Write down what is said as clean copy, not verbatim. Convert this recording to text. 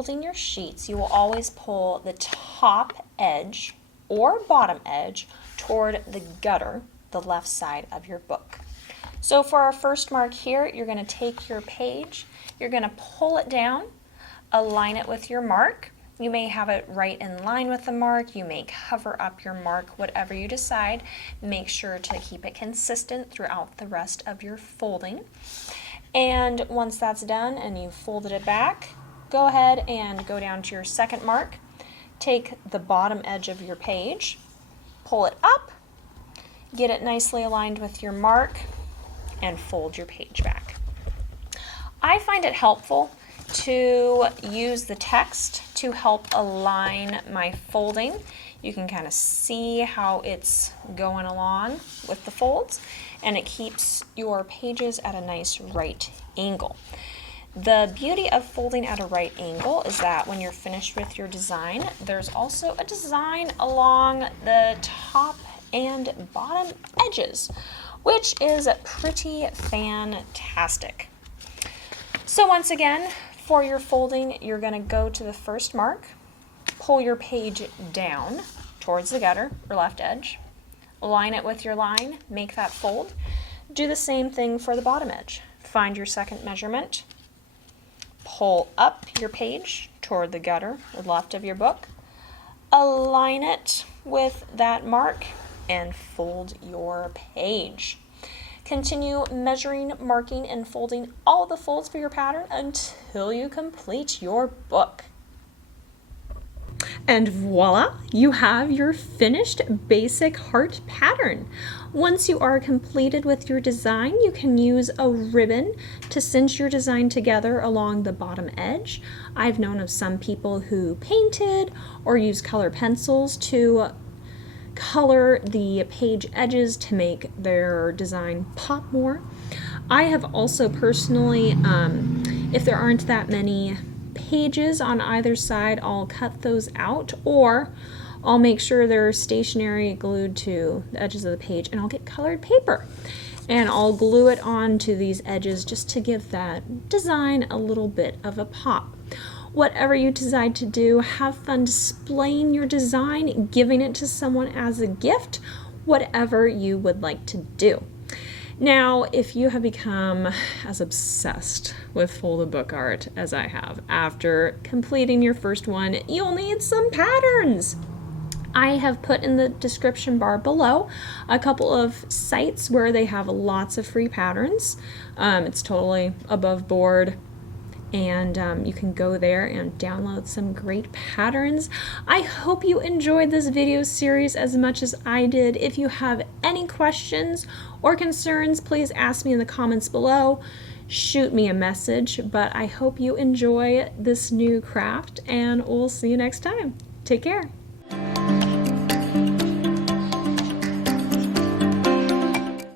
folding your sheets, you will always pull the top edge or bottom edge toward the gutter, the left side of your book. So for our first mark here, you're going to take your page, you're going to pull it down, align it with your mark. You may have it right in line with the mark, you may cover up your mark, whatever you decide. Make sure to keep it consistent throughout the rest of your folding. And once that's done and you've folded it back, go ahead and go down to your second mark. Take the bottom edge of your page, pull it up, get it nicely aligned with your mark, and fold your page back. I find it helpful to use the text to help align my folding. You can kind of see how it's going along with the folds, and it keeps your pages at a nice right angle. The beauty of folding at a right angle is that when you're finished with your design, there's also a design along the top and bottom edges, which is pretty fantastic. So once again, for your folding, you're going to go to the first mark, pull your page down towards the gutter or left edge, align it with your line, make that fold. Do the same thing for the bottom edge. Find your second measurement, pull up your page toward the gutter or left of your book, align it with that mark, and fold your page. Continue measuring, marking, and folding all the folds for your pattern until you complete your book. And voila, you have your finished basic heart pattern. Once you are completed with your design, you can use a ribbon to cinch your design together along the bottom edge. I've known of some people who painted or used color pencils to color the page edges to make their design pop more. I have also personally, if there aren't that many pages on either side, I'll cut those out, or I'll make sure they're stationary, glued to the edges of the page, and I'll get colored paper and I'll glue it onto these edges just to give that design a little bit of a pop. Whatever you decide to do, have fun displaying your design, giving it to someone as a gift, whatever you would like to do. Now, if you have become as obsessed with folded book art as I have, after completing your first one, you'll need some patterns. I have put in the description bar below a couple of sites where they have lots of free patterns. It's totally above board, and you can go there and download some great patterns. I hope you enjoyed this video series as much as I did. If you have any questions or concerns, please ask me in the comments below. Shoot me a message, but I hope you enjoy this new craft, and we'll see you next time. Take care.